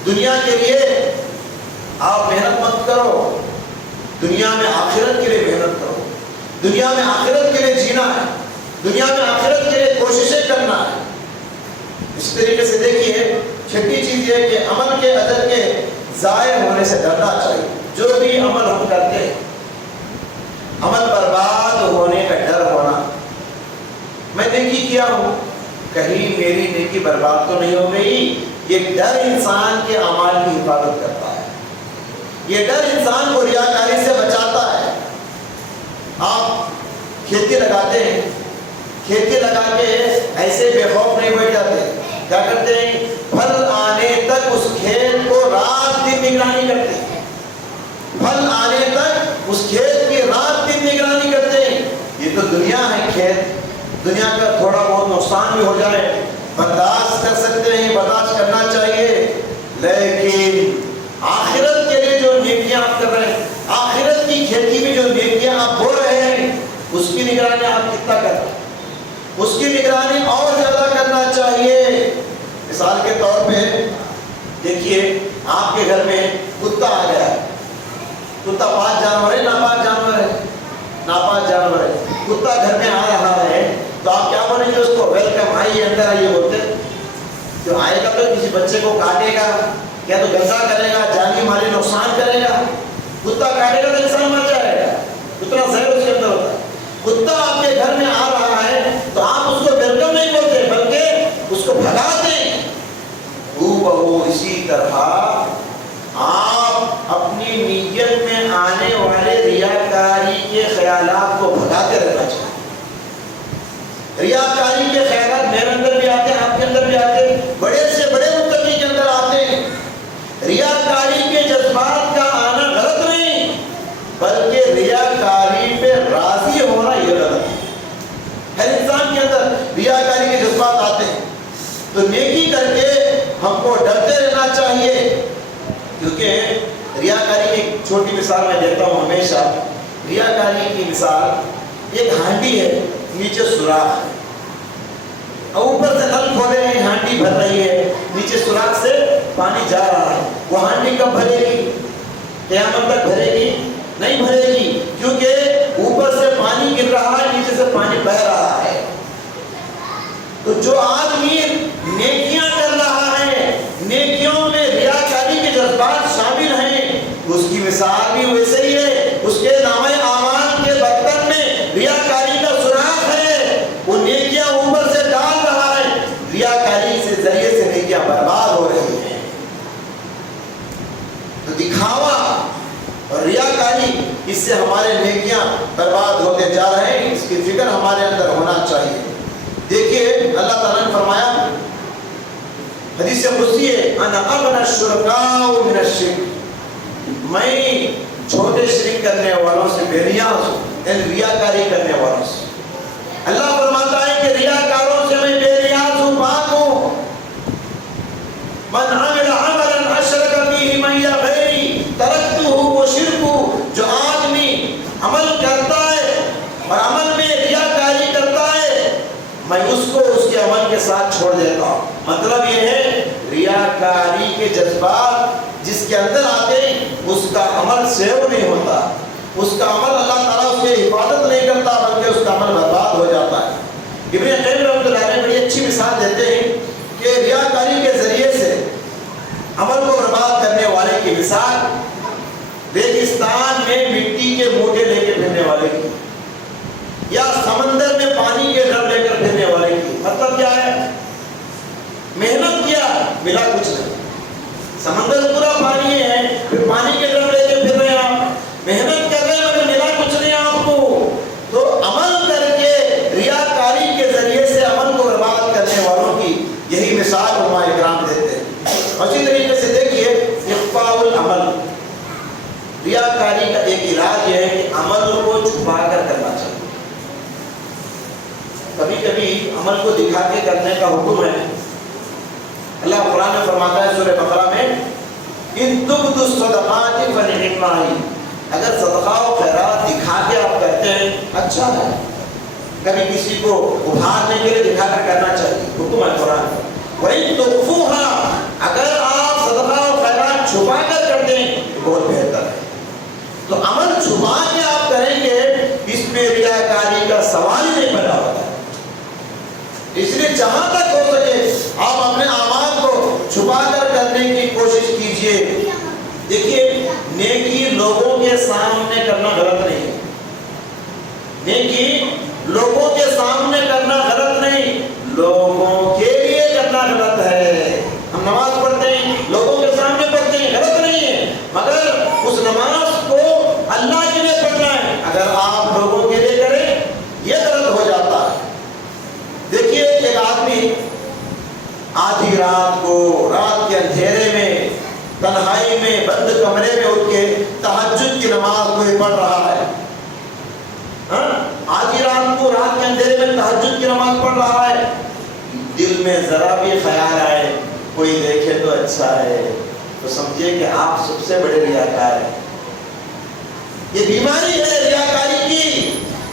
دنیا کے لیے آپ محنت مت کرو، دنیا میں آخرت کے لیے محنت کرو۔ دنیا میں آخرت کے لیے جینا ہے، دنیا میں آخرت کے لیے کوششیں کرنا ہے۔ اس طریقے سے دیکھیے، چھٹی چیز یہ کہ عمل کے اجر کے ضائع ہونے سے ڈرنا چاہیے۔ جو بھی عمل ہم کرتے ہیں، عمل برباد ہونے کا ڈر ہونا، میں نیکی کیا ہوں، کہیں میری نیکی برباد تو نہیں ہو گئی، یہ ڈر انسان کے اعمال کی حفاظت کرتا ہے۔ یہ ڈر انسان کو ریاکاری سے بچاتا ہے۔ آپ کھیتی لگاتے ہیں، کھیتی لگا کے ایسے بے خوف نہیں بیٹھ جاتے، کیا کرتے ہیں؟ پھل آنے تک اس کھیت کو رات دن نگرانی کرتے ہیں، پھل آنے تک اس کھیت کی رات دن نگرانی کرتے ہیں۔ یہ تو دنیا ہے، کھیت دنیا کا تھوڑا بہت نقصان بھی ہو جائے برداشت کر سکتے ہیں، برداشت کرنا چاہیے، لیکن آخرت کے لیے جو نیکیاں آپ کر رہے ہیں، آخرت کی کھیتی میں جو نیکیاں آپ بو رہے ہیں، اس کی نگرانی آپ کتنا کریں؟ اس کی نگرانی اور زیادہ کرنا چاہیے۔ مثال کے طور پہ دیکھیے، آپ کے گھر میں کتا آ گیا ہے، کتا پاک جانور ہے، ناپاک جانور ہے؟ ناپاک جانور ہے۔ کتا گھر میں آ رہا ہے تو آپ کیا بولیں گے اس کو؟ ویلکم، آئیے، اندر آئیے بولتے؟ جو آئے گا تو کسی بچے کو کاٹے گا یا تو گندا کرے گا، جانی مالی نقصان کرے گا؟ کتا کاٹے گا تو انسان مر جائے گا، اتنا زہر اس کے اندر ہوتا ہے۔ کتا آپ کے گھر میں آ رہا ہے تو آپ اس کو ویلکم نہیں بولتے بلکہ اس کو بھگاتے ہیں۔ بہو اسی طرح آپ اپنی نیت میں آنے والے ریاکاری کے خیالات کو بھگاتے رہنا چاہیے۔ ریاکاری کے خیالات میرے اندر بھی آتے ہیں، آپ کے اندر بھی آتے ہیں، بڑے سے بڑے متقی کے اندر آتے ہیں۔ ریاکاری کے جذبات کا آنا غلط نہیں، بلکہ ریاکاری پہ راضی ہونا یہ غلط ہے۔ ہر انسان کے اندر ریاکاری کے جذبات آتے ہیں، تو نیکی کر کے ہم کو ڈرتے رہنا چاہیے، کیونکہ ریاکاری کی ایک چھوٹی مثال میں دیتا ہوں ہمیشہ۔ ریاکاری کی مثال ایک ہانڈی ہے، نیچے سوراخ ہے، اوپر سے نل کھولے ہیں، ہانڈی بھر رہی ہے، نیچے سوراخ سے پانی جا رہا ہے۔ وہ ہانڈی کب بھرے گی؟ قیامت تک بھرے گی؟ نہیں بھرے گی، کیونکہ اوپر سے پانی گر رہا ہے، نیچے سے پانی بہ رہا ہے۔ تو جو آدمی نیکیاں کر رہا ہے، نیکیوں میں ریاکاری کے جذبات شامل ہیں، اس کی مثال بھی ویسے ہی ہے۔ اس کے نامہ اعمال کے برتن میں ریاکاری کا سراخ ہے، وہ نیکیاں اوپر سے ڈال رہا ہے، ریاکاری سے ذریعے سے نیکیاں برباد ہو رہی ہیں۔ تو دکھاوا اور ریاکاری، اس سے ہمارے نیکیاں برباد ہوتے جا رہے ہیں، اس کی فکر ہمارے اندر ہونا چاہیے۔ دیکھیے اللہ تعالیٰ نے فرمایا، حدیث قدسی ہے، انا اغنی الشرکاء من الشرک، میں چھوٹے شرک کرنے والوں سے بے نیاز ہوں، ریاکاری کرنے والوں سے۔ اللہ فرماتا ہے کہ ریاکاروں سے میں بے نیاز ہوں، پاک ہوں۔ من عمل عملا اشرک فیہ معی غیری ترکتہ وشرکہ، جو آدمی عمل کرتا ہے اور عمل میں ریاکاری کرتا ہے، میں اس کو اس کے عمل کے ساتھ چھوڑ دیتا ہوں۔ مطلب یہ ہے ریاکاری کے جذبات جس کے اندر آتے ہیں، اس کا عمل سیو نہیں ہوتا، اس کا عمل اللہ تعالیٰ اس کی حفاظت نہیں کرتا، بلکہ اس کا عمل برباد ہو جاتا ہے۔ ابن قیم رحمۃ اللہ علیہ بڑی اچھی مثال دیتے ہیں کہ ریاکاری کے ذریعے سے عمل کو برباد کرنے والے کی مثال ریگستان میں مٹی کے موٹے لے کے پھرنے والے کی، یا سمندر میں پانی کے ڈرم لے کر پھرنے والے کی۔ مطلب کیا ہے؟ محنت کیا، ملا کچھ نہیں، سمندر پورا پانی ہے، پھر پانی کے ڈرم لے کے پھر رہے ہیں، آپ محنت کر رہے ہیں مگر ملا کچھ نہیں آپ کو۔ تو عمل کر کے ریاکاری کے ذریعے سے عمل کو برباد کرنے والوں کی یہی مثال علماء اکرام دیتے ہیں۔ اسی طریقے سے دیکھیے اخفاء العمل، ریاکاری کا ایک علاج یہ ہے کہ عمل کو چھپا کر کرنا چاہیے۔ کبھی کبھی عمل کو دکھا کے کرنے کا حکم ہے، اللہ قرآن میں فرماتا ہے سورہ بقرہ میں ان تبدوا الصدقات فنعما ہی، اگر صدقہ و خیرات دکھا کے آپ کرتے ہیں اچھا ہے، کبھی کسی کو ابھارنے کے لیے دکھا کر کرنا چاہیے، حکم ہے قرآن کا۔ وَإِن تُخْفُوهَا، اگر آپ صدقہ و خیرات چھپا کر کر دیں بہت بہتر ہے۔ تو عمل چھپا کے آپ کریں گے اس میں ریاکاری کا سوال ہی نہیں پیدا ہوتا، اس لیے جہاں تک ہو سکے آپ اپنے اعمال کو چھپا کر کرنے کی کوشش کیجئے۔ دیکھیے نیکی لوگوں کے سامنے کرنا غلط نہیں ہے، نیکی لوگوں کے سامنے کرنا غلط نہیں، لوگوں کے لیے کرنا غلط ہے۔ ہم نماز پڑھتے ہیں لوگوں کے سامنے پڑھتے ہیں، غلط نہیں ہے، مگر اس نماز کو اللہ کے لیے پڑھنا ہے، اگر آپ لوگوں کے لیے کریں یہ غلط ہو جاتا ہے۔ دیکھیے ایک آدمی آدھی رات کو، رات کے اندھیرے میں، تنہائی میں، بند کمرے میں اٹھ کے تہجد کی نماز کوئی پڑھ رہا ہے، آدھی رات کو رات کے اندھیرے میں تہجد کی نماز پڑھ رہا ہے، دل میں ذرا بھی خیال آئے کوئی دیکھے تو اچھا ہے، تو سمجھیے کہ آپ سب سے بڑے ریاکار ہیں۔ یہ بیماری ہے ریاکاری کی،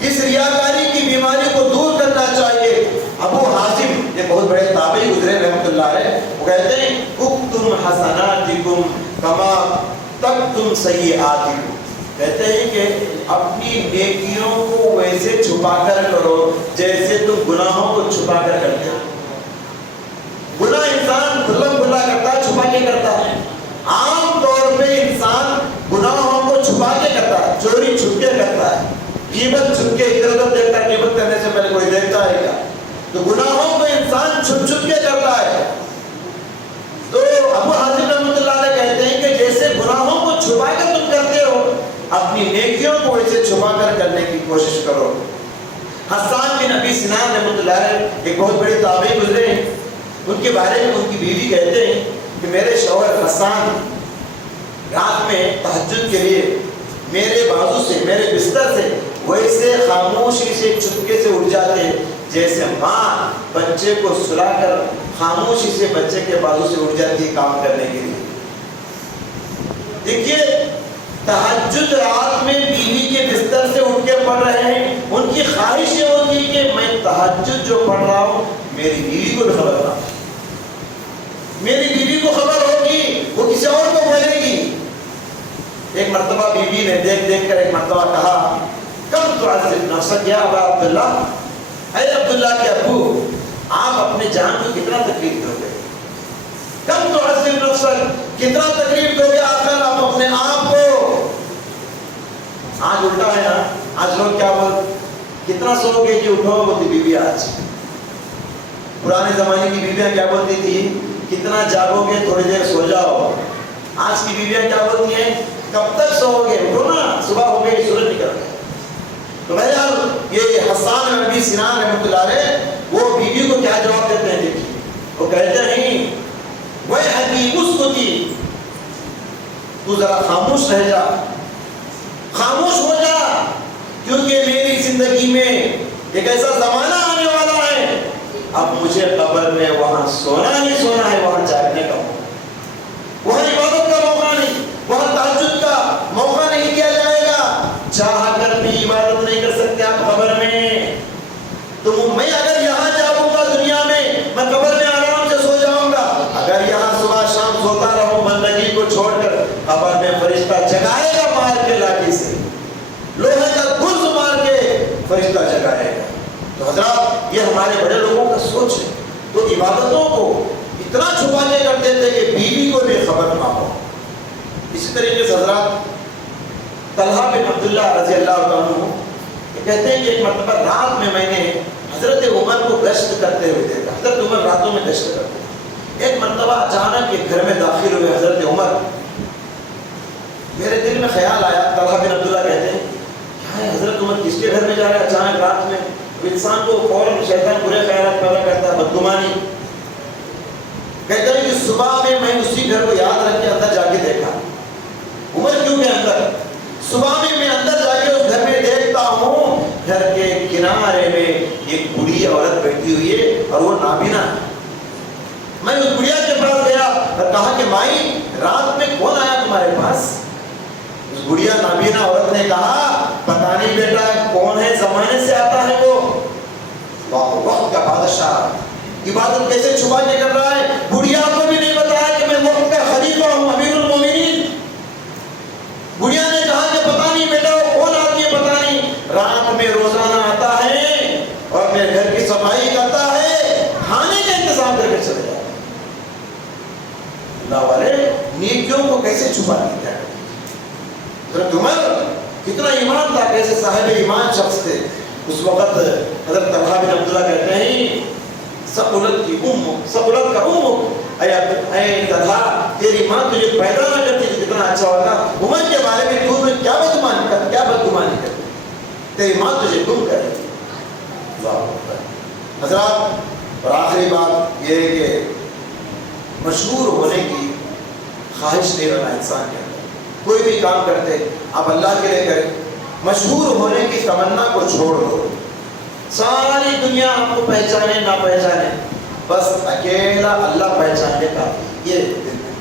اس ریاکاری کی بیماری کو دور کرنا چاہیے۔ ابو حازم یہ بہت بڑے تابعی گزرے رحمۃ اللہ علیہ، وہ کہتے ہیں اکتم حسناتکم کما تکتم سیئاتکم، کہتے ہیں کہ اپنی نیکیوں کو ویسے چھپا کر کرو جیسے تم گناہوں کو چھپا کر کرتے ہو۔ گناہ انسان کھلم کھلا کرتا ہے، چھپا کے کرتا ہے، عام طور پہ انسان گناہوں کو چھپا کے کرتا ہے، چوری چھپ کے کرتا ہے، غیبت چھپ کے ادھر ادھر دیکھتا ہے، غیبت کرنے سے پہلے کوئی دیکھتا ہے کیا؟ تو گناہوں کو انسان چھپ چھپ کے کرتا ہے۔ تو ابو حازم رحمۃ اللہ علیہ کہتے ہیں کہ جیسے گناہوں کو چھپا کر تم کرتے ہو، اپنی نیکیوں کو ویسے چھپا کر کرنے کی کوشش کرو۔ حسان بن ابی سنان رحمۃ اللہ علیہ ایک بہت بڑے تابعی گزرے ہیں، ان کے بارے میں ان کی بیوی کہتے ہیں کہ میرے شوہر حسان رات میں تہجد کے لیے میرے بازو سے، میرے بستر سے ویسے خاموشی سے چپکے سے اٹھ جاتے جیسے ماں بچے کو سلا کر خاموشی سے بچے کے بازو سے اٹھ جاتی ہے کام کرنے کے لیے۔ دیکھیے تہجد رات میں بیوی کے بستر سے اٹھ کے پڑھ رہے ہیں، ان کی خواہش یہ ہوتی کہ میں تہجد جو پڑھ رہا ہوں میری بیوی کو بھی خبر نہ، میری بیوی کو خبر ہوگی وہ کسی اور کو بولے گی۔ ایک مرتبہ بیوی نے دیکھ دیکھ کر ایک مرتبہ کہا کم تعذب نفسک یا ابا عبداللہ، اے عبداللہ کے ابو آپ اپنے جان کو کتنا تکلیف دو گے، کم تعذب نفسک کتنا تکلیف دو گے، آخر آپ اپنے آپ کو۔ آج الٹا ہے نا، آج لوگ کیا بول کتنا سو گے کہ اٹھو، بولتی بیوی آج۔ پرانے زمانے کی بیویاں کیا بولتی تھی کتنا جاگو گے تھوڑی دیر سو جاؤ، آج کی بیویاں کیا بولتی ہیں کب تک سو گے، اٹھو نا صبح ہو گئی سورج نکل گیا۔ تو بہرحال یہ حسان بن ابی سنان رحمۃ اللہ علیہ وہ بیوی کو کیا جواب دیتے ہیں، دیکھیے وہ کہتے ہیں وَيْحَكِ اسْكُتِي، تو ذرا خاموش رہ جا، خاموش ہو جا، کیونکہ میری زندگی میں ایک ایسا زمانہ آنے والا ہے اب مجھے قبر میں وہاں سونا ہی سونا ہے، وہاں جاگنے کا موقع، وہاں عبادت کا موقع نہیں، وہاں تہجد کا موقع نہیں دیا جائے گا، چاہ کر بھی عبادت نہیں کر سکتے آپ قبر میں۔ تو میں اگر یہاں جاؤں گا دنیا میں قبر میں آرام سے سو جاؤں گا، اگر یہاں صبح شام سوتا رہوں بندگی کو چھوڑ کر، قبر میں فرشتہ جگائے گا مار کے لاٹھی سے، لوہے کا گرز مار کے فرشتہ جگائے گا۔ تو حضرات یہ ہمارے بڑے لوگوں کا سوچ ہے، تو عبادتوں کو اتنا چھپا کے کرتے تھے کہ بیوی کو بھی خبر نہ ہو۔ اسی طریقے سے حضرات طلحہ بن عبداللہ رضی اللہ عنہ کہتے ہیں کہ ایک مرتبہ رات میں میں نے حضرت عمر کو گشت کرتے ہوئے دیکھا، حضرت عمر راتوں میں گشت کرتے، ایک مرتبہ اچانک ایک گھر میں داخل ہوئے حضرت عمر، میرے دل میں خیال آیا، طلحہ بن عبداللہ کہتے ہیں کیا ہے حضرت عمر کس کے گھر میں جا رہے ہیں اچانک رات میں؟ انسان کو فوراً شیطان برے خیالات پیدا کرتا ہے، بدگمانی۔ کہتے ہیں کہ صبح میں اسی گھر کو یاد رکھ کے اندر جا کے دیکھا، عمر کیوں گئے اندر؟ صبح میں اندر جا کے اس گھر میں دیکھتا ہوں گھر کے کنارے میں ایک بوڑھی عورت بیٹھی ہوئی ہے اور وہ نابینا ہے۔ میں اس بڑھیا کے پاس اور کہا کہ مائی رات میں کون آیا تمہارے پاس؟ اس بڑھیا نابینا عورت نے کہا پتہ نہیں بیٹا کون ہے، زمانے سے آتا ہے وہ، وقت کا بادشاہ، عبادت کیسے چھپا کے کر رہا ہے، بڑھیا کو بھی نہیں بتایا کہ میں وقت کا خلیفہ ہوں، امیر المومنین۔ بڑھیا نے کہا کہ پتہ نہیں بیٹا وہ کون آدمی ہے، پتہ نہیں، رات میں روزانہ آتا ہے اور میرے گھر کی صفائی کرتا ہے، کھانے کا انتظام کر کے چلے جاتا ہے۔ اللہ والے نیکیوں کو کیسے چھپا دیتا ہے؟ حضرت عمر کتنا ایمان تھا، کیسے صاحب ایمان شخص تھے۔ اس وقت حضرت طلحہ بن عبداللہ کہتے ہیں سقلت کی سقلت کا اے طلحہ تیری ماں تجھے پیدا نہ کرتی تو کتنا اچھا ہوتا۔ عمر کے بارے میں تو کیا بدگمانی کرتی، تیری ماں تجھے گم کرے۔ حضرات، اور آخری بات یہ ہے کہ مشہور ہونے کی خواہش نہیں رہنا انسان کے اندر۔ کوئی بھی کام کرتے آپ اللہ کے لیے کریں، مشہور ہونے کی تمنا کو چھوڑ دو۔ ساری دنیا آپ کو پہچانے نہ پہچانے، بس اکیلا اللہ پہچاننے کا یہ دن ہے۔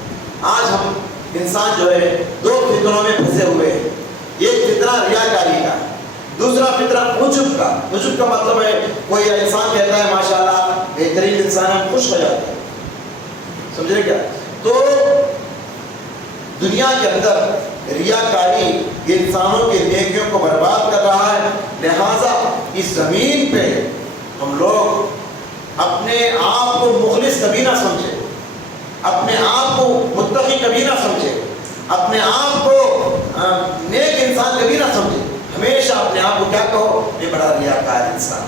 آج ہم انسان جو ہے دو فطروں میں پھنسے ہوئے ہیں، ایک فطرہ ریاکاری کا، دوسرا فطرہ عجب کا۔ عجب کا مطلب ہے کوئی انسان کہتا ہے ماشاءاللہ بہترین انسان ہے، خوش ہو جاتا ہے، سمجھے کیا؟ تو دنیا کے اندر ریاکاری یہ انسانوں کے نیکیوں کو برباد کر رہا ہے۔ لہٰذا اس زمین پہ ہم لوگ اپنے آپ کو مخلص کبھی نہ سمجھے، اپنے آپ کو متقی کبھی نہ سمجھے، اپنے آپ کو نیک انسان کبھی نہ سمجھے۔ ہمیشہ اپنے آپ کو کیا کہو؟ میں بڑا ریاکار انسان،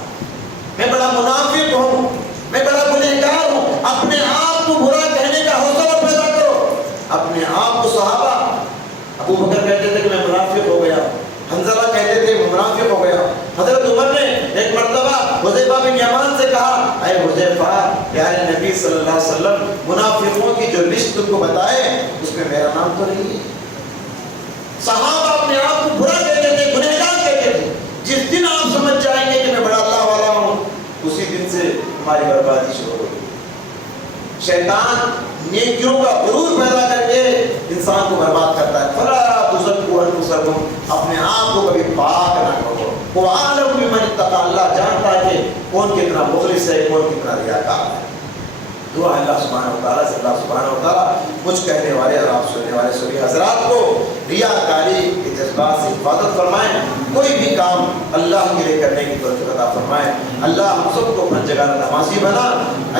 میں بڑا منافق ہوں، میں بڑا گنہگار ہوں۔ اپنے آپ کو برا کہنے کا حوصلہ پیدا کرو اپنے آپ کو۔ صحابہ ابو بکر کہتے تھے کہ میں منافق ہو گیا، حنظلہ کہتے تھے میں منافق ہو گیا۔ حضرت عمر نے ایک مرتبہ حذیفہ بن یمان سے کہا اے حذیفہ پیارے نبی صلی اللہ علیہ وسلم منافقوں کی جو لسٹ تم کو بتائے اس میں میرا نام تو نہیں ہے۔ صحابہ اپنے آپ کو برا کہتے تھے، گنہگار کہتے تھے۔ جس دن آپ سمجھ جائیں گے کہ میں بڑا اللہ والا ہوں، اسی دن سے ہماری بربادی شروع ہوگی۔ شیطان نیکیوں کا غرور پیدا کر کے انسان کو برباد کرتا ہے۔ فلا تزکوا انفسکم، اپنے آپ کو کبھی پاک نہ کرو۔ وہ عالم بمن اتقى، اللہ جانتا ہے کہ کون کتنا مخلص ہے، کون کتنا ریاکار ہے۔ دعا اللہ سبحانہ و تعالیٰ سے اللہ سبحانہ و تعالیٰ مجھ کہنے والے اور آپ سننے والے سبھی حضرات کو ریاکاری کے جذبات سے حفاظت فرمائیں، کوئی بھی کام اللہ کے لیے کرنے کی توفیق عطا فرمائیں۔ اللہ ہم سب کو اپنی جگہ نمازی بنا،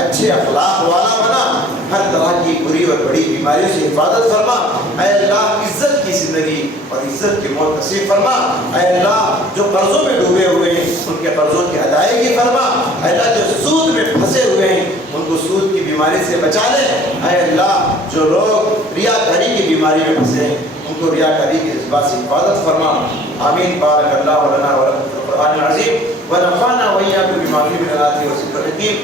اچھے اخلاق والا بنا، ہر طرح کی بری اور بڑی بیماریوں سے حفاظت فرما۔ اے اللہ عزت کی زندگی اور عزت کی موت نصیب فرما۔ اے اللہ جو قرضوں میں ڈوبے ہوئے ہیں ان کے قرضوں کی ادائیگی فرما۔ اے اللہ جو سود میں پھنسے ہوئے ہیں ان کو سود کی بیماری سے بچا لے۔ اے اللہ جو لوگ ریاکاری کی بیماری میں پھنسے ہیں ان کو ریاکاری کے جذبات سے حفاظت فرما۔ آمین۔ بارک اللہ لنا ولکم فی القرآن العظیم ونفعنا وإياكم بما فيه من الآيات والذکر الحکیم۔